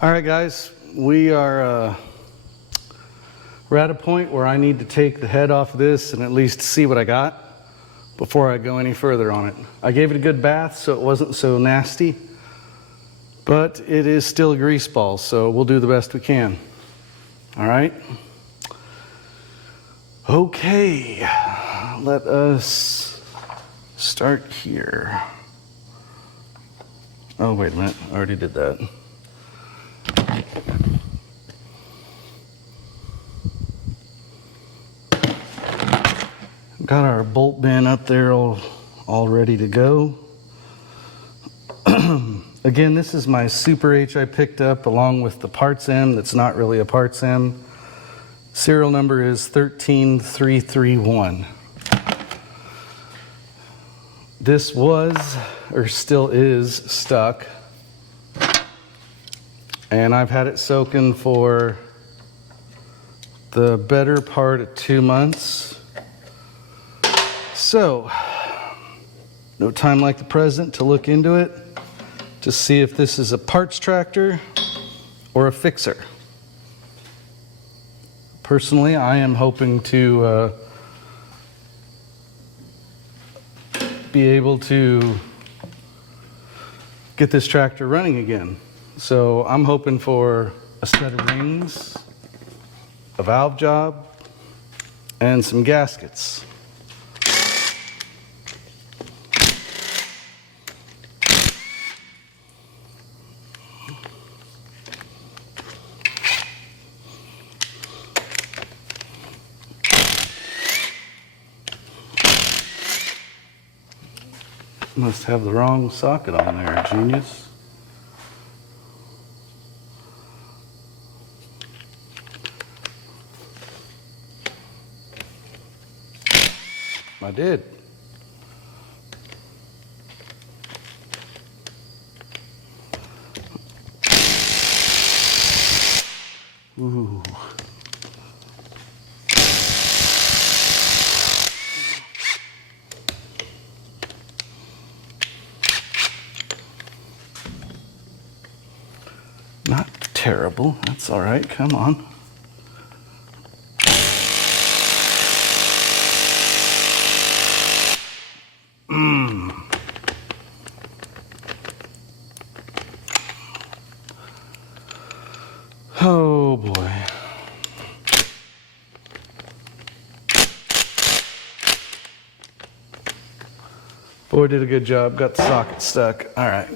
All right, guys, we're at a point where I need to take the head off of this and at least see what I got before I go any further on it. I gave it a good bath so it wasn't so nasty, but it is still a grease ball, so we'll do the best we can. All right? Okay, let us start here. Oh, wait a minute, I already did that. Got our bolt bin up there all ready to go. Again, this is my Super H I picked up along with the parts M that's not really a parts M. Serial number is 13331. This was, or still is, stuck. And I've had it soaking for the better part of 2 months. So, no time like the present to look into it, to see if this is a parts tractor or a fixer. Personally, I am hoping to be able to get this tractor running again. So I'm hoping for a set of rings, a valve job, and some gaskets. Must have the wrong socket on there, genius. I did. Ooh. Not terrible. That's all right. Come on. Oh boy. Boy, did a good job. Got the socket stuck. All right.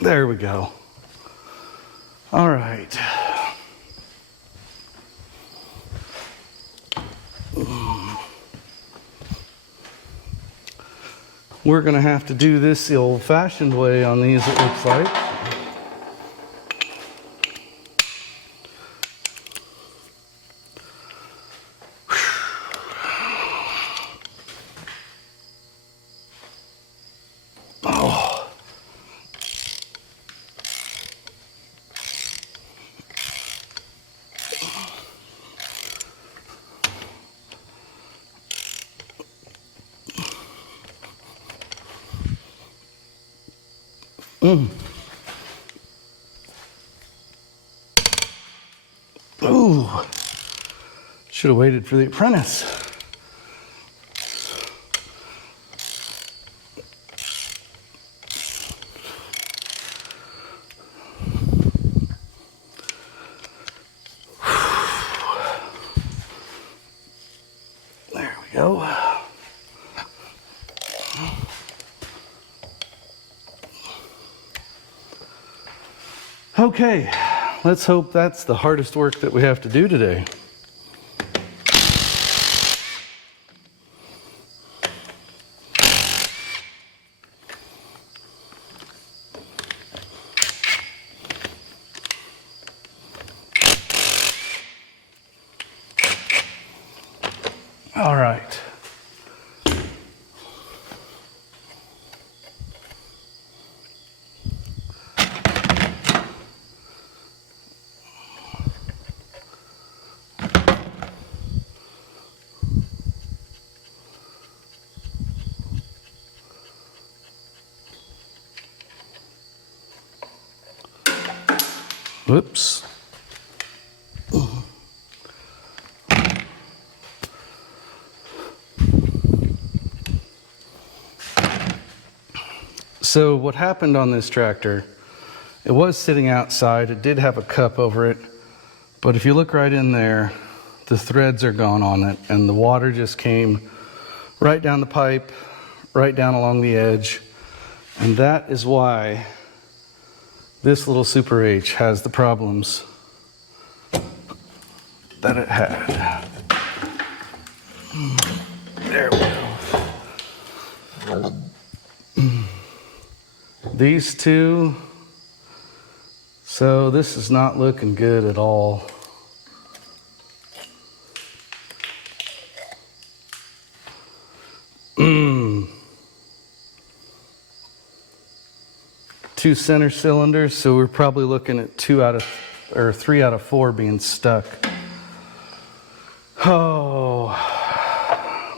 There we go. All right. We're going to have to do this the old-fashioned way on these, it looks like. Oh. Ooh, should have waited for the apprentice. There we go. Okay, let's hope that's the hardest work that we have to do today. All right. Whoops. So what happened on this tractor, it was sitting outside. It did have a cup over it, but if you look right in there, the threads are gone on it, and the water just came right down the pipe, right down along the edge, and that is why this little Super H has the problems that it had. There we go. These two, so this is not looking good at all. Two center cylinders, so we're probably looking at 3 out of 4 being stuck. Oh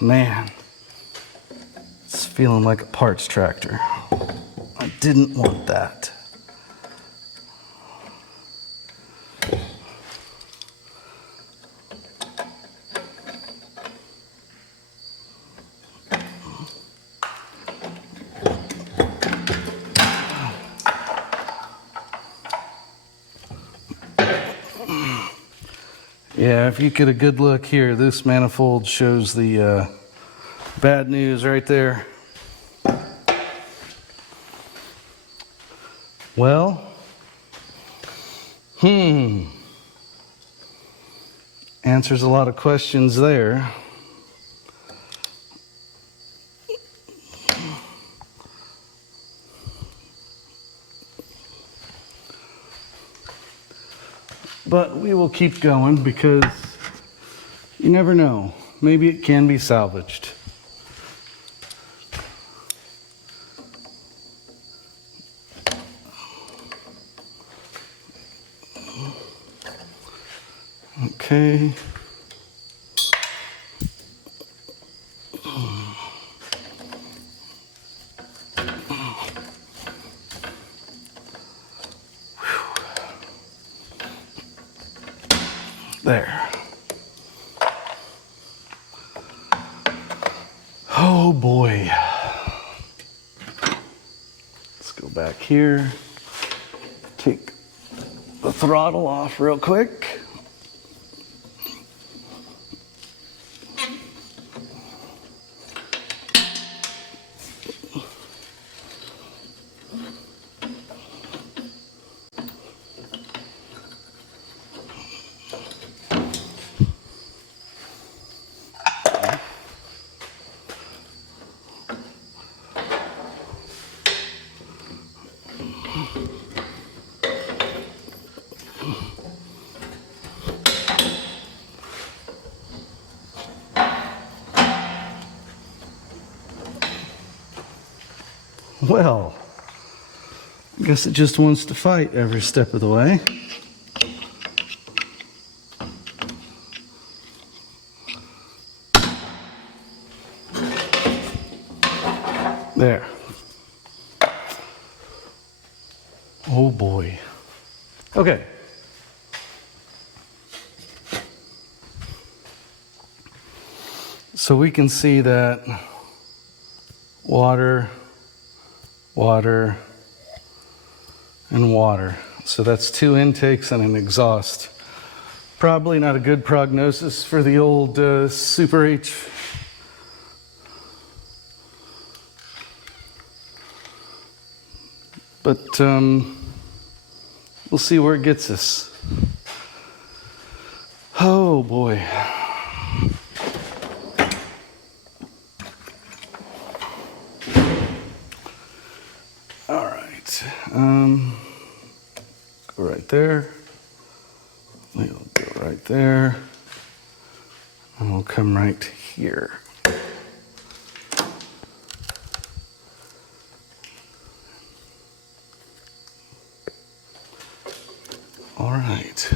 man, it's feeling like a parts tractor. I didn't want that. Yeah, if you get a good look here, this manifold shows the bad news right there. Well, answers a lot of questions there. But we will keep going because you never know. Maybe it can be salvaged. Okay. There. Oh boy. Let's go back here. Take the throttle off real quick. Well, I guess it just wants to fight every step of the way. There. Oh boy. Okay. So we can see that water, water, and water. So that's 2 intakes and an exhaust. Probably not a good prognosis for the old Super H. But we'll see where it gets us. Oh boy. All right. Go right there. We'll go right there. And we'll come right here. All right.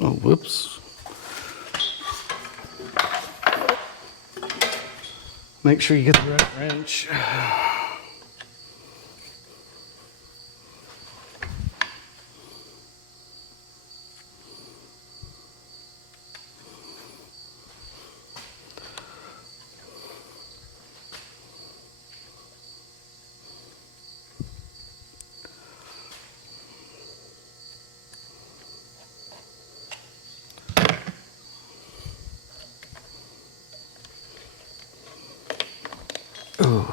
Oh, whoops. Make sure you get the right wrench. Ooh.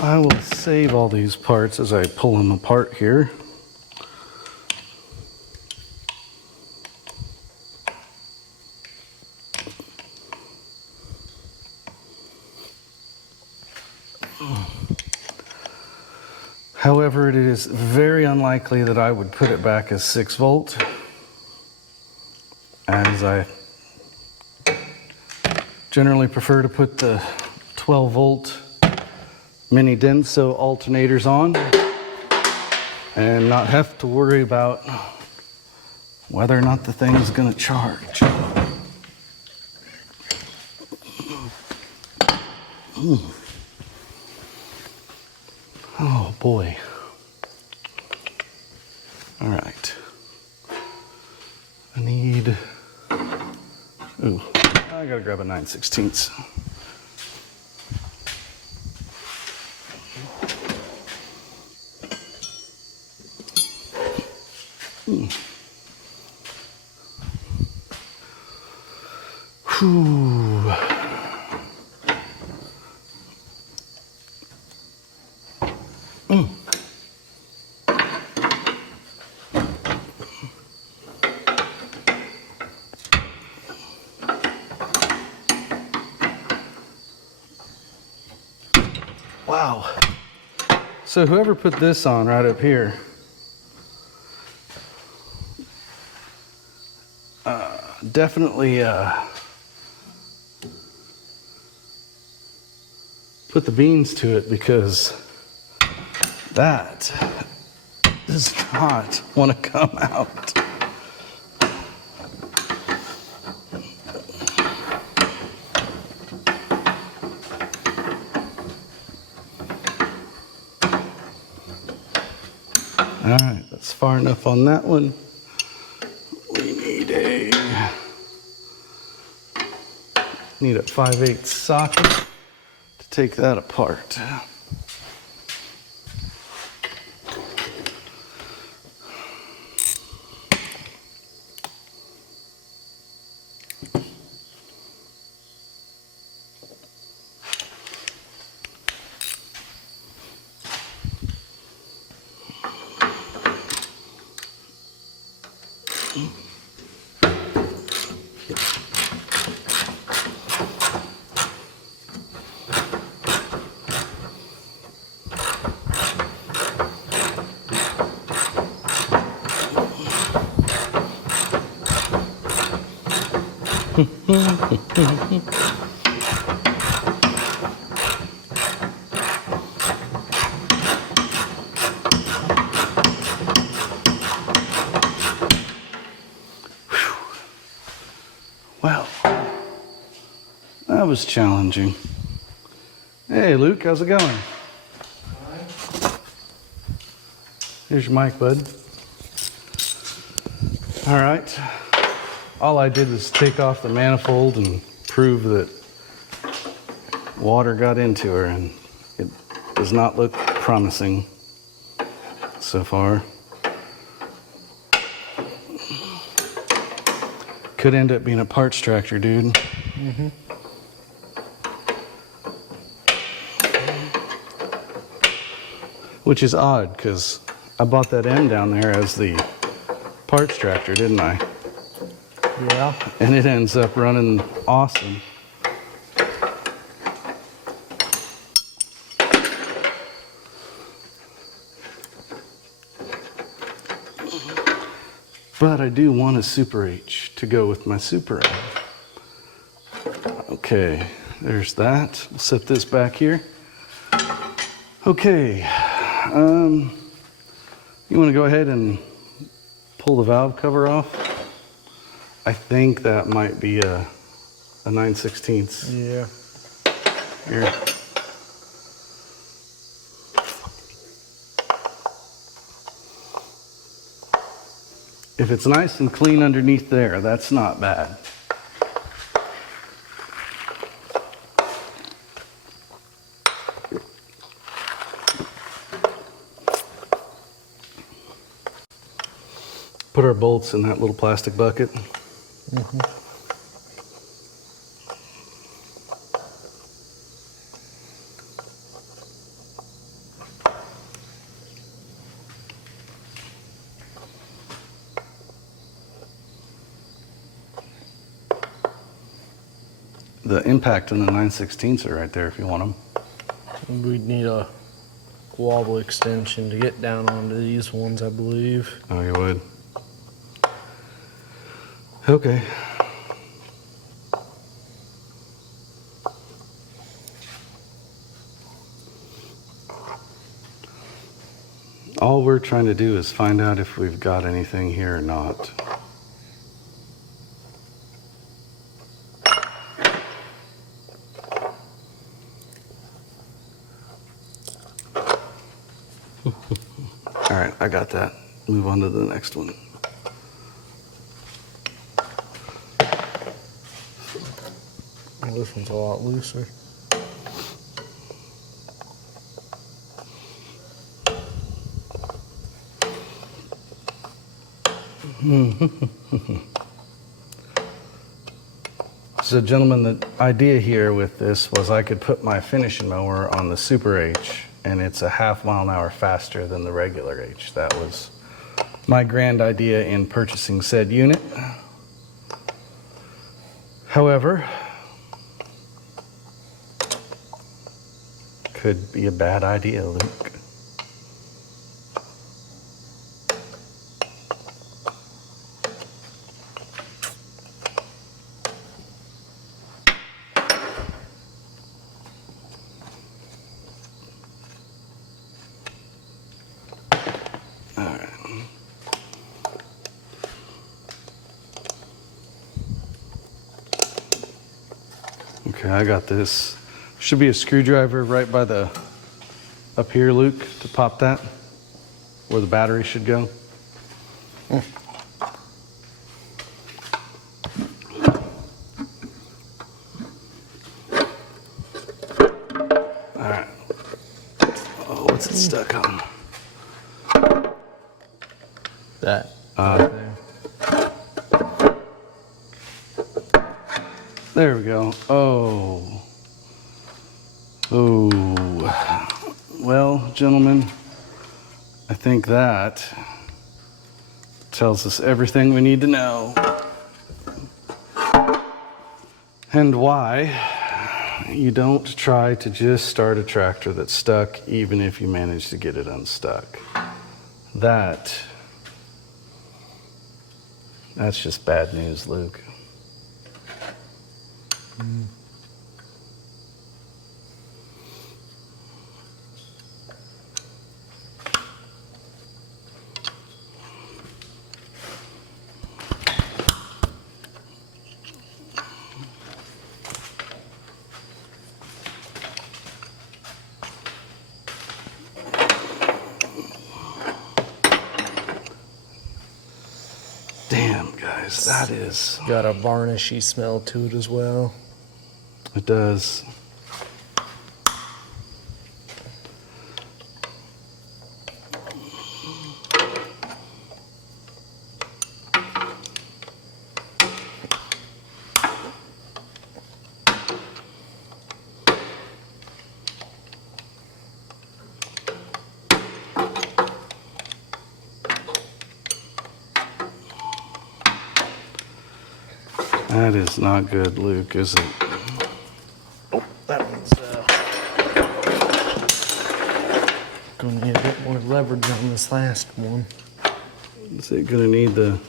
I will save all these parts as I pull them apart here. However, it is very unlikely that I would put it back as 6 volt, as I generally prefer to put the 12 volt mini Denso alternators on and not have to worry about whether or not the thing is going to charge. Oh boy. All right. I need, ooh, I gotta grab a 9/16. Whew. Wow. So whoever put this on right up here, definitely put the beans to it, because that does not want to come out. All right, that's far enough on that one. We need a 5/8 socket to take that apart. Well, that was challenging. Hey, Luke, how's it going? Here's your mic, bud. All right. All I did was take off the manifold and prove that water got into her, and it does not look promising so far. Could end up being a parts tractor, dude. Mm-hmm. Which is odd, because I bought that M down there as the parts tractor, didn't I? Yeah. And it ends up running awesome. But I do want a Super H to go with my Super A. Okay, there's that. We'll set this back here. Okay, you want to go ahead and pull the valve cover off? I think that might be a 9/16. Yeah. Here. If it's nice and clean underneath there, that's not bad. Put our bolts in that little plastic bucket. Mm-hmm. The impact and the 9/16 are right there if you want them. We'd need a wobble extension to get down onto these ones, I believe. Oh, you would? Okay. All we're trying to do is find out if we've got anything here or not. All right, I got that. Move on to the next one. Well, this one's a lot looser. So, gentlemen, the idea here with this was I could put my finishing mower on the Super H, and it's a ½ mile an hour faster than the regular H. That was my grand idea in purchasing said unit. However, could be a bad idea, Luke. Okay, I got this. Should be a screwdriver right by the, up here, Luke, to pop that, where the battery should go. Oh. All right. Oh, what's it stuck on? That. Right there. There we go. Oh. Oh. Well, gentlemen, I think that tells us everything we need to know. And why you don't try to just start a tractor that's stuck, even if you manage to get it unstuck. That's just bad news, Luke. Damn, guys, that is... Got a varnishy smell to it as well. It does. That is not good, Luke, is it? Oh, that one's gonna need a bit more leverage on this last one. Is it gonna need the...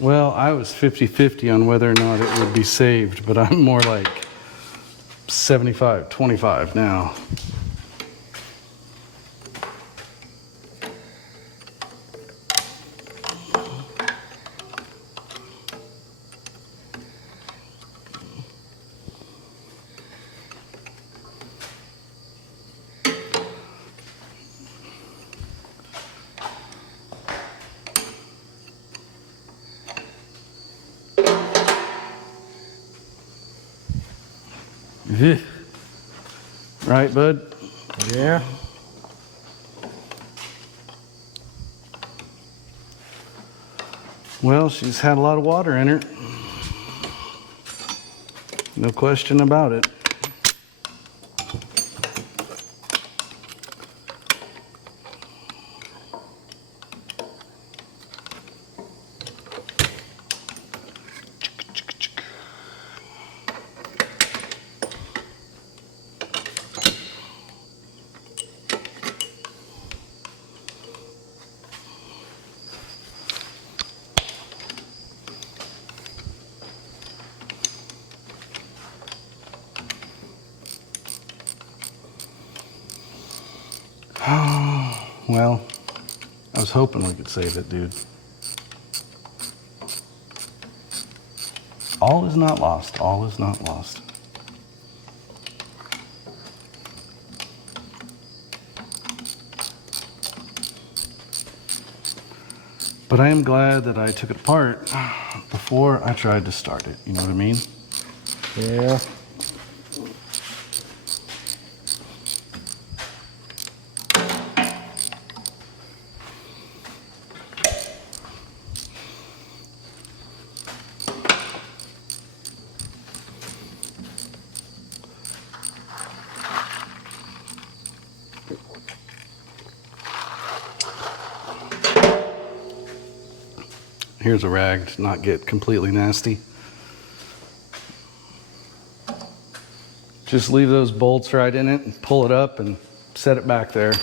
Well, I was 50-50 on whether or not it would be saved, but I'm more like 75-25 now. Right, bud? Yeah. Well, she's had a lot of water in her. No question about it. Well, I was hoping we could save it, dude. All is not lost. All is not lost. But I am glad that I took it apart before I tried to start it. You know what I mean? Yeah. Here's a rag to not get completely nasty. Just leave those bolts right in it and pull it up and set it back there.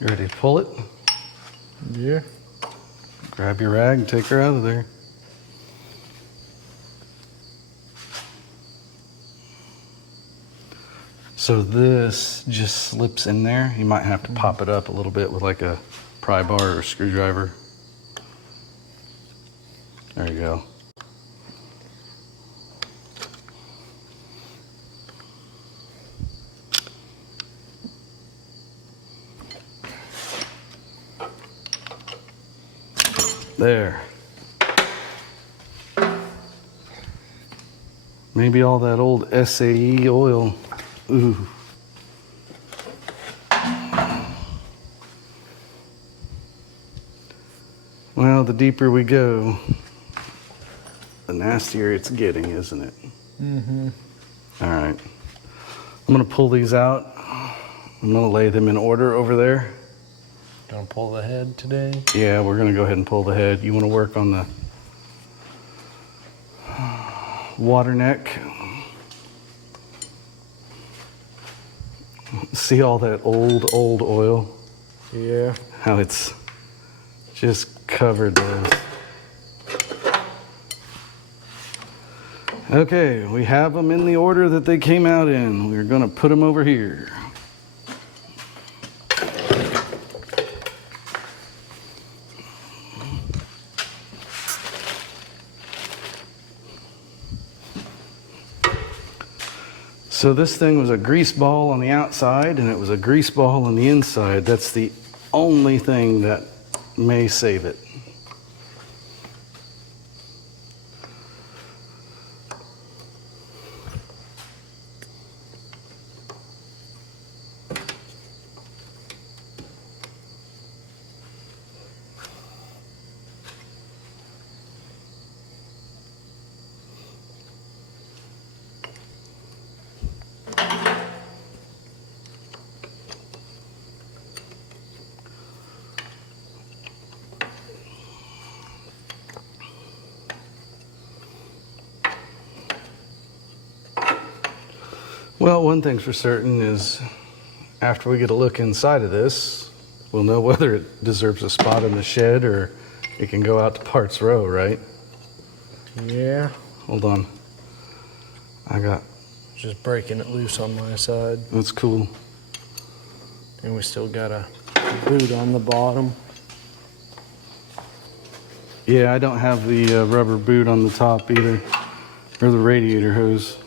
You ready to pull it? Yeah. Grab your rag and take her out of there. So this just slips in there. You might have to pop it up a little bit with like a pry bar or a screwdriver. There you go. There. Maybe all that old SAE oil. Ooh. Well, the deeper we go, the nastier it's getting, isn't it? Mm-hmm. All right. I'm gonna pull these out. I'm gonna lay them in order over there. Gonna pull the head today? Yeah, we're gonna go ahead and pull the head. You wanna work on the water neck. See all that old oil? Yeah. How it's just covered those. Okay, we have them in the order that they came out in. We're gonna put them over here. So this thing was a grease ball on the outside and it was a grease ball on the inside. That's the only thing that may save it. Well, one thing's for certain is after we get a look inside of this, we'll know whether it deserves a spot in the shed or it can go out to Parts Row, right? Yeah. Hold on. I got... Just breaking it loose on my side. That's cool. And we still got a boot on the bottom. Yeah, I don't have the rubber boot on the top either, or the radiator hose.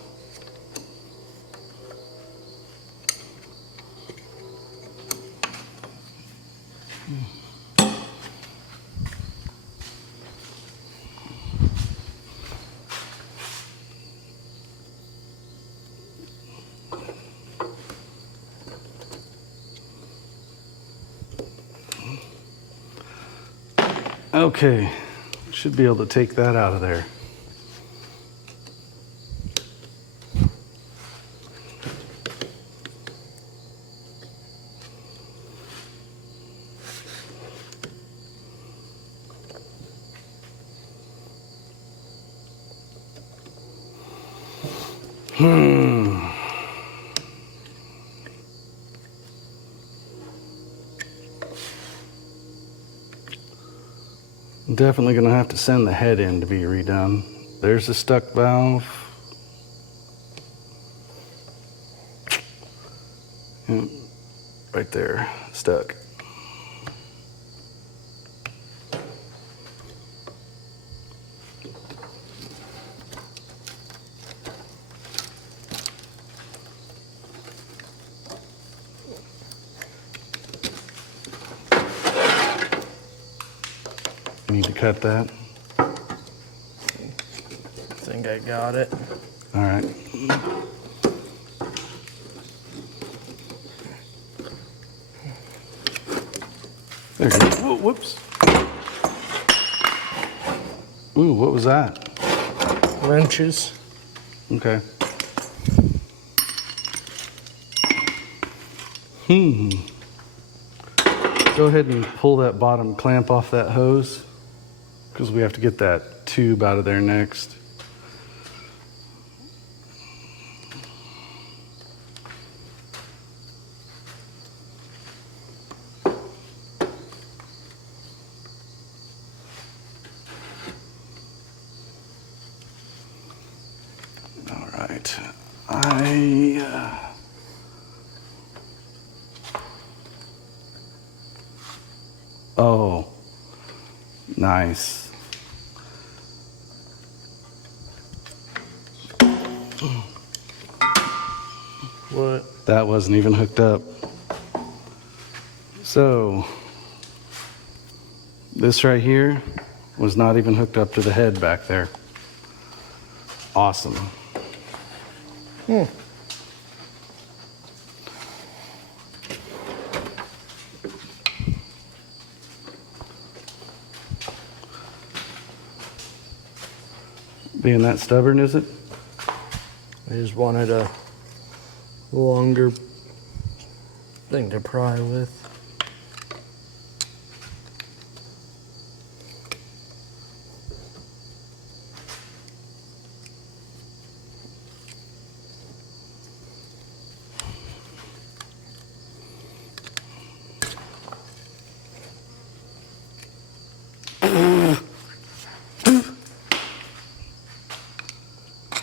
Okay, should be able to take that out of there. I'm definitely going to have to send the head in to be redone. There's the stuck valve. And right there, stuck. Need to cut that. I think I got it. All right. There you go. Whoa, whoops. Ooh, what was that? Wrenches. Okay. Go ahead and pull that bottom clamp off that hose, because we have to get that tube out of there next. All right. Oh, nice. What? That wasn't even hooked up. So, this right here was not even hooked up to the head back there. Awesome. Being that stubborn, is it? I just wanted a longer thing to pry with.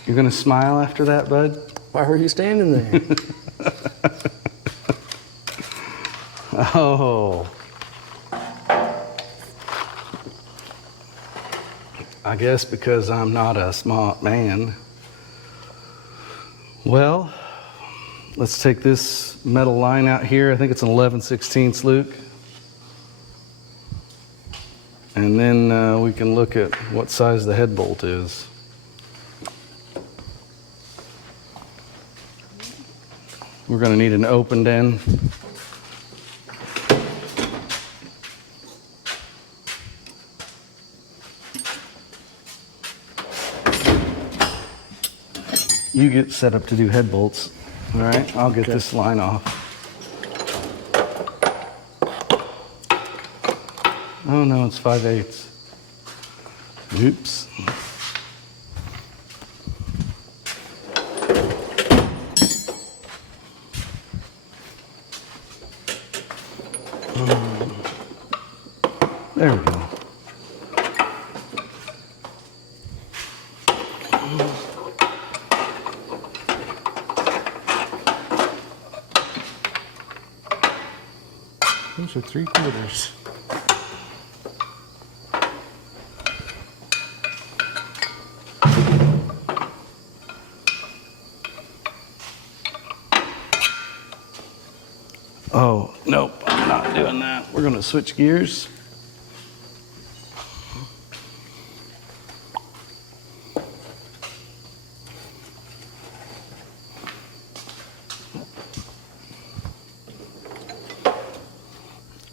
You're gonna smile after that, bud? Why were you standing there? Oh. I guess because I'm not a smart man. Well, let's take this metal line out here. I think it's an 11/16 Luke. And then we can look at what size the head bolt is. We're going to need an opened end. You get set up to do head bolts. All right, I'll get this line off. Oh no, it's 5/8. Oops. There we go. Those are 3/4. Oh, nope, I'm not doing that. We're gonna switch gears.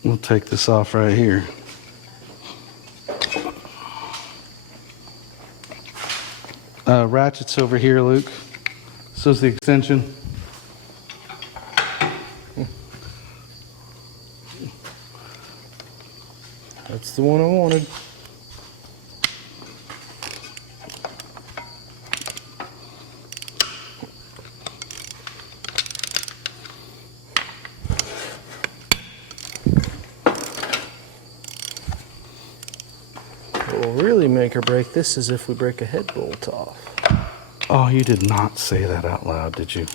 We'll take this off right here. Ratchet's over here, Luke. So's the extension. That's the one I wanted. What will really make or break this is if we break a head bolt off. Oh, you did not say that out loud, did you?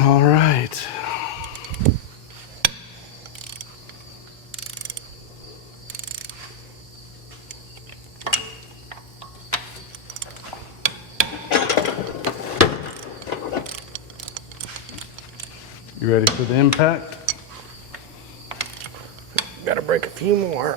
All right. You ready for the impact? Gotta break a few more.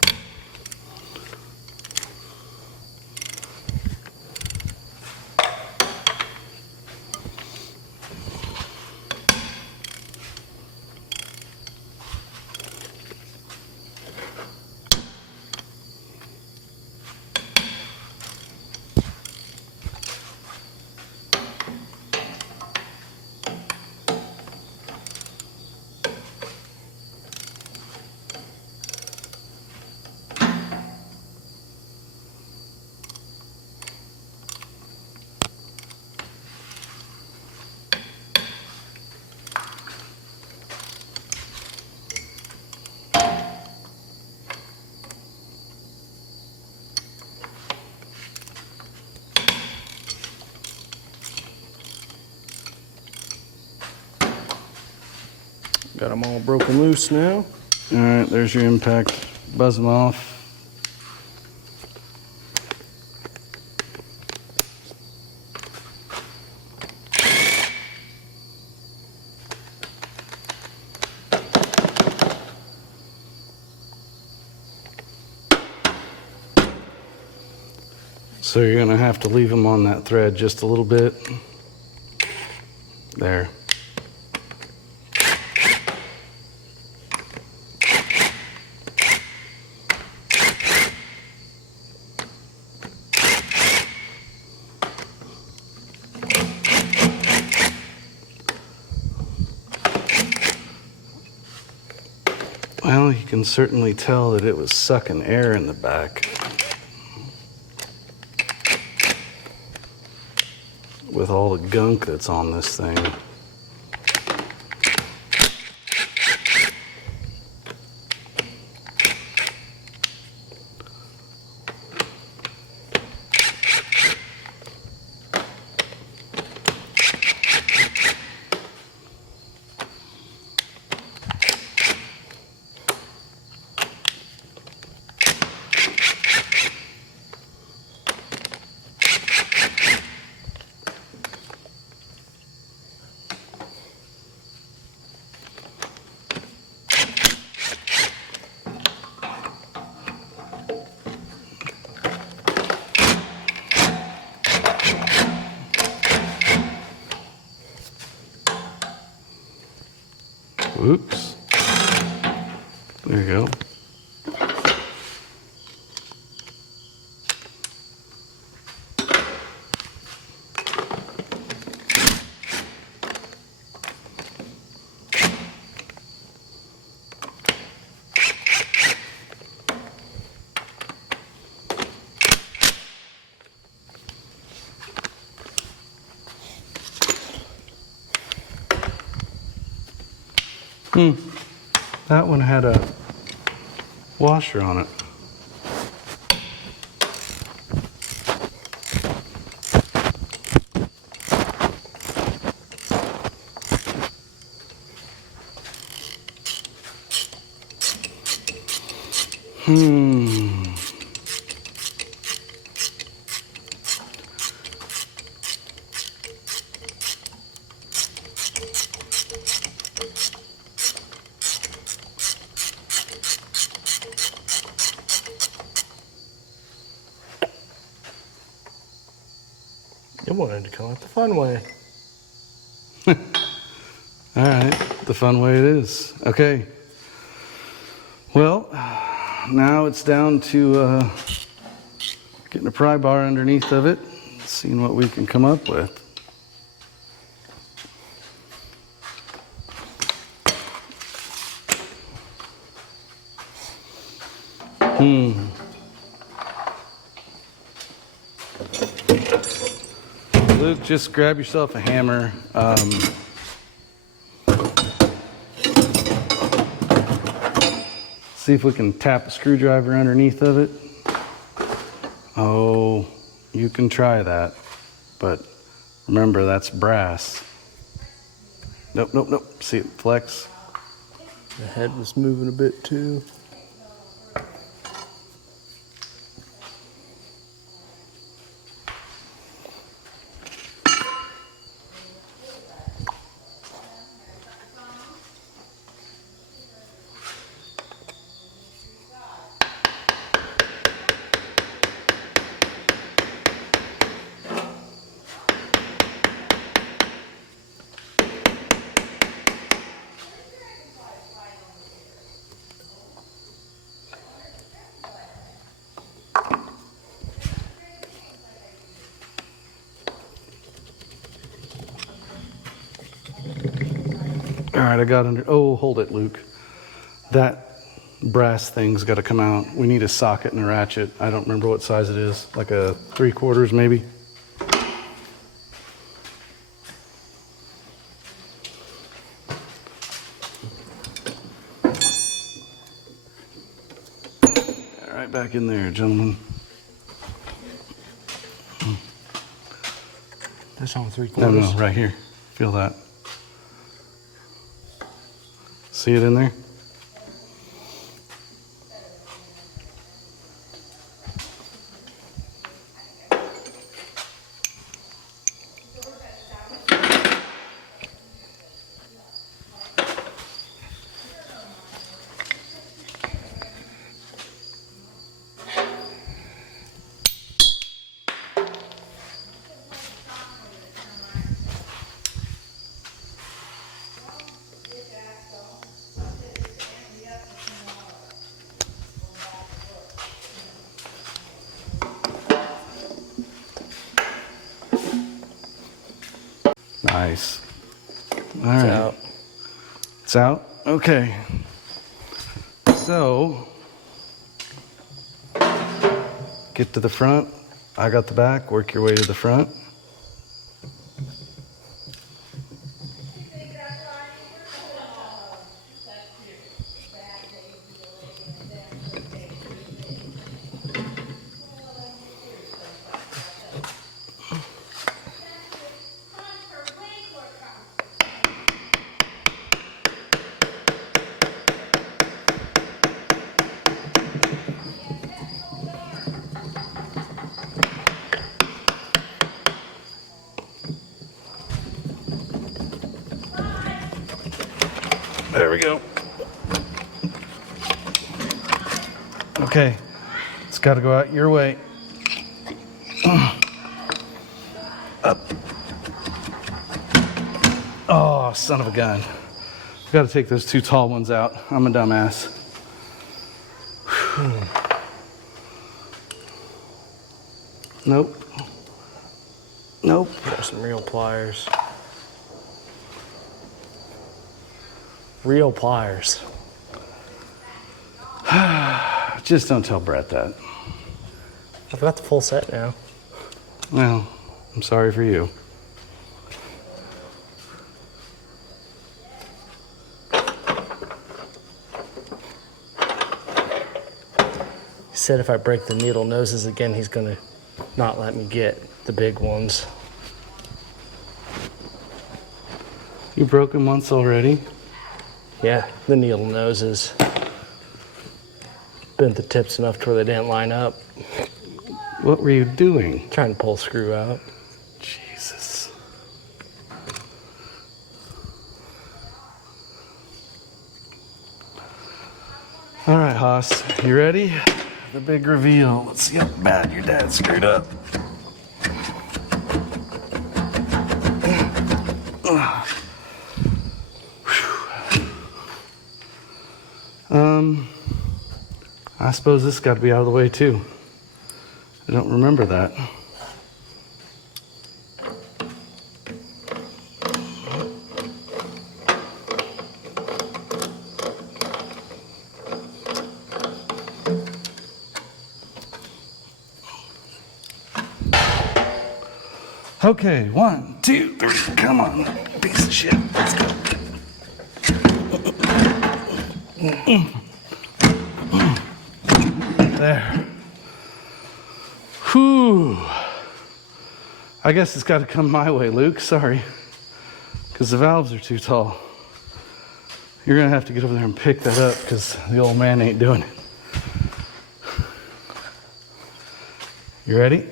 Got them all broken loose now. All right, there's your impact. Buzz them off. So you're gonna have to leave them on that thread just a little bit. There. Well, you can certainly tell that it was sucking air in the back with all the gunk that's on this thing. Oops. There you go. That one had a washer on it. You wanted to come out the fun way. All right, the fun way it is. Okay. Well, now it's down to getting a pry bar underneath of it, seeing what we can come up with. Luke, just grab yourself a hammer. See if we can tap a screwdriver underneath of it. Oh, you can try that, but remember that's brass. Nope, nope, nope. See it flex? The head was moving a bit too. All right, I got under. Oh, hold it, Luke. That brass thing's got to come out. We need a socket and a ratchet. I don't remember what size it is, like a 3/4 maybe. All right, back in there, gentlemen. That's on 3/4. No, right here. Feel that. See it in there? Nice. All right. Out. It's out? Okay. So, get to the front. I got the back. Work your way to the front. There we go. Okay, it's got to go out your way. Up. Oh, son of a gun. I've got to take those two tall ones out. I'm a dumbass. Nope. Nope. Got some real pliers. Real pliers. Just don't tell Brett that. I've got the full set now. Well, I'm sorry for you. He said if I break the needle noses again, he's gonna not let me get the big ones. You broke them once already? Yeah, the needle noses. Bent the tips enough to where they didn't line up. What were you doing? Trying to pull a screw out. Jesus. All right, Haas, you ready? The big reveal. Let's see how bad your dad screwed up. I suppose this got to be out of the way too. I don't remember that. Okay, 1, 2, 3, come on, piece of shit, let's go. There. Whew. I guess it's got to come my way, Luke, sorry. Because the valves are too tall. You're going to have to get over there and pick that up because the old man ain't doing it. You ready?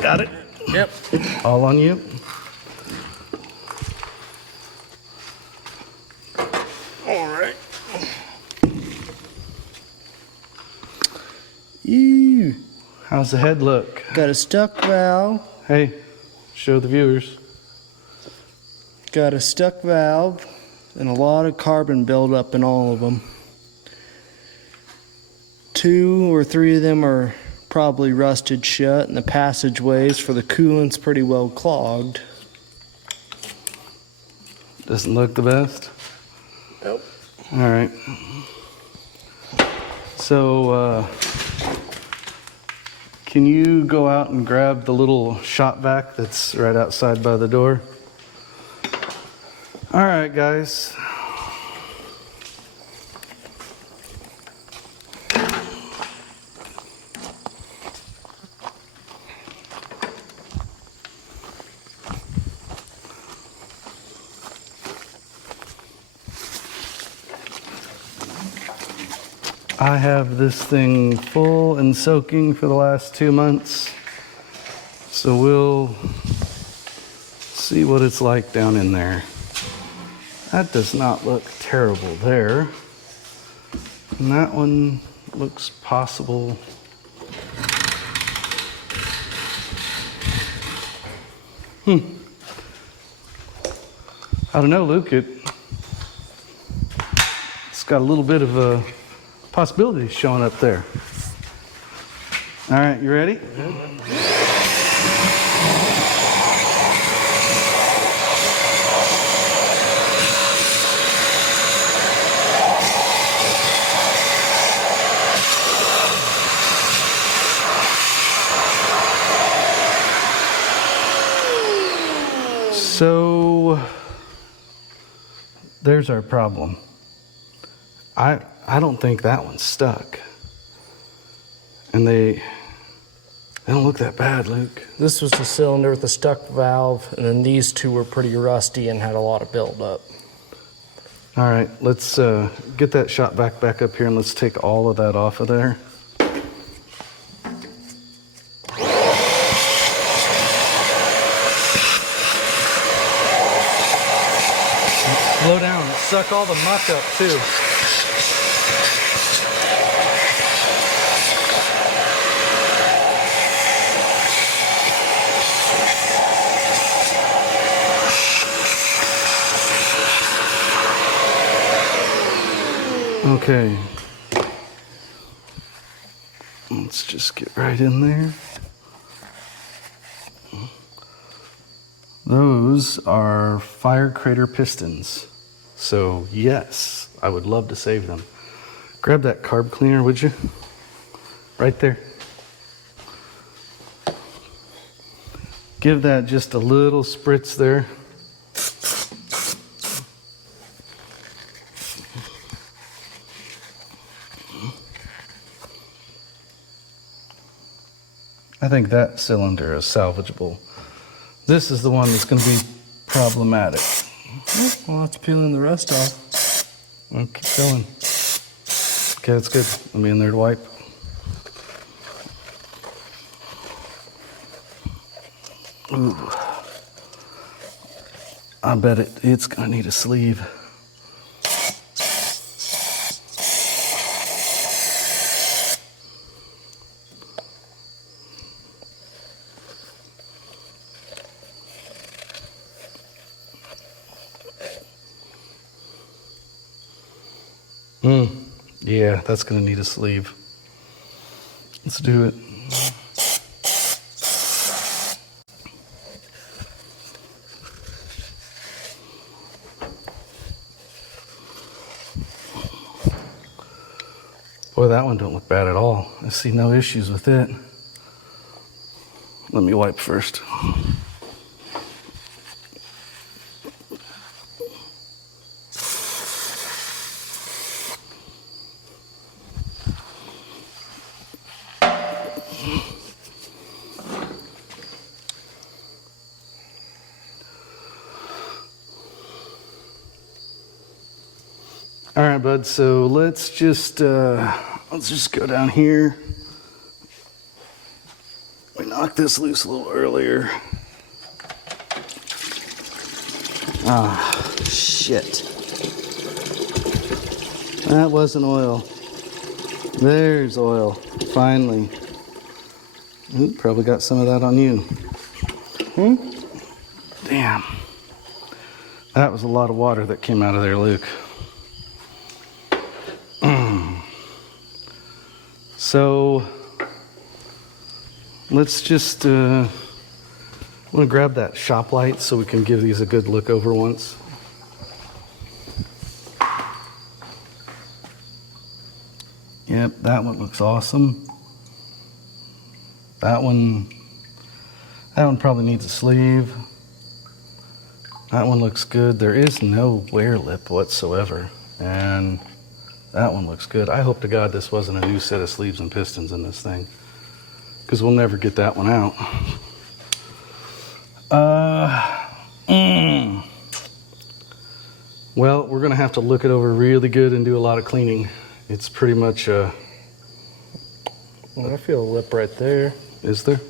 Got it? Yep. All on you. All right. Ew. How's the head look? Got a stuck valve. Hey, show the viewers. Got a stuck valve and a lot of carbon buildup in all of them. 2 or 3 of them are probably rusted shut, and the passageways for the coolant's pretty well clogged. Doesn't look the best? Nope. All right. So, can you go out and grab the little shop vac that's right outside by the door? All right, guys. I have this thing full and soaking for the last 2 months, so we'll see what it's like down in there. That does not look terrible there. And that one looks possible. I don't know, Luke, it's got a little bit of a possibility showing up there. All right, you ready? So there's our problem. I don't think that one's stuck. And they don't look that bad, Luke. This was the cylinder with the stuck valve, and then these two were pretty rusty and had a lot of buildup. All right, let's get that shop back up here and let's take all of that off of there. Slow down, suck all the muck up too. Okay, let's just get right in there. Those are fire crater pistons. So yes, I would love to save them. Grab that carb cleaner, would you? Right there. Give that just a little spritz there. I think that cylinder is salvageable. This is the one that's going to be problematic. Well, let's peeling the rust off. Well, keep going. Okay, that's good. Let me in there to wipe. Ooh. I bet it's going to need a sleeve. Yeah, that's going to need a sleeve. Let's do it. Boy, that one don't look bad at all. I see no issues with it. Let me wipe first. All right, bud, so let's just go down here. We knocked this loose a little earlier. Ah, shit. That wasn't oil. There's oil, finally. Ooh, probably got some of that on you. Damn. That was a lot of water that came out of there, Luke. So let's just, I'm gonna grab that shop light so we can give these a good look over once. Yep, that one looks awesome. That one probably needs a sleeve. That one looks good. There is no wear lip whatsoever. And that one looks good. I hope to God this wasn't a new set of sleeves and pistons in this thing, because we'll never get that one out. Well, we're going to have to look it over really good and do a lot of cleaning. It's pretty much Well, I feel a lip right there. Is there?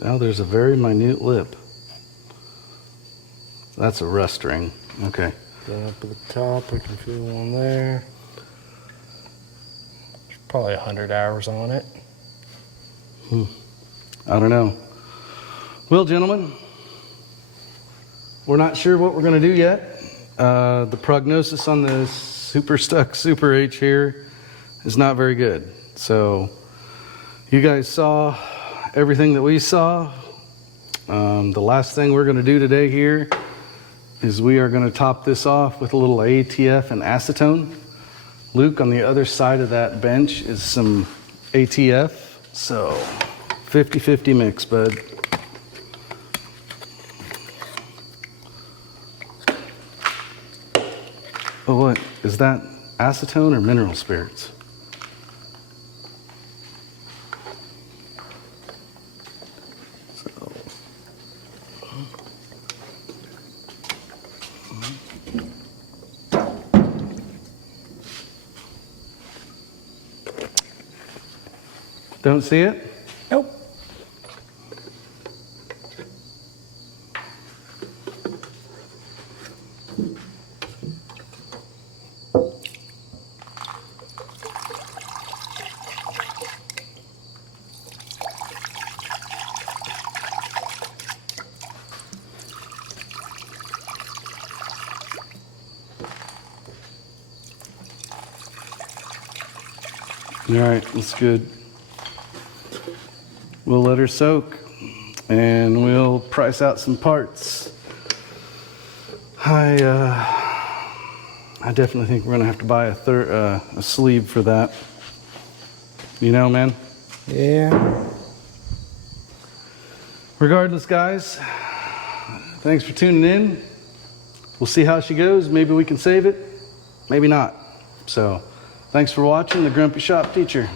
Now there's a very minute lip. That's a rust ring. Okay. Then up at the top, I can feel one there. There's probably 100 hours on it. I don't know. Well, gentlemen, we're not sure what we're going to do yet. The prognosis on the Super H here is not very good. So you guys saw everything that we saw. The last thing we're going to do today here is we are going to top this off with a little ATF and Acetone. Luke, on the other side of that bench is some ATF. So 50-50 mix, bud. Is that acetone or mineral spirits? Don't see it? Nope. All right, that's good. We'll let her soak and we'll price out some parts. I definitely think we're gonna have to buy a sleeve for that. You know, man? Yeah. Regardless, guys, thanks for tuning in. We'll see how she goes. Maybe we can save it, maybe not. So, thanks for watching the Grumpy Shop Teacher.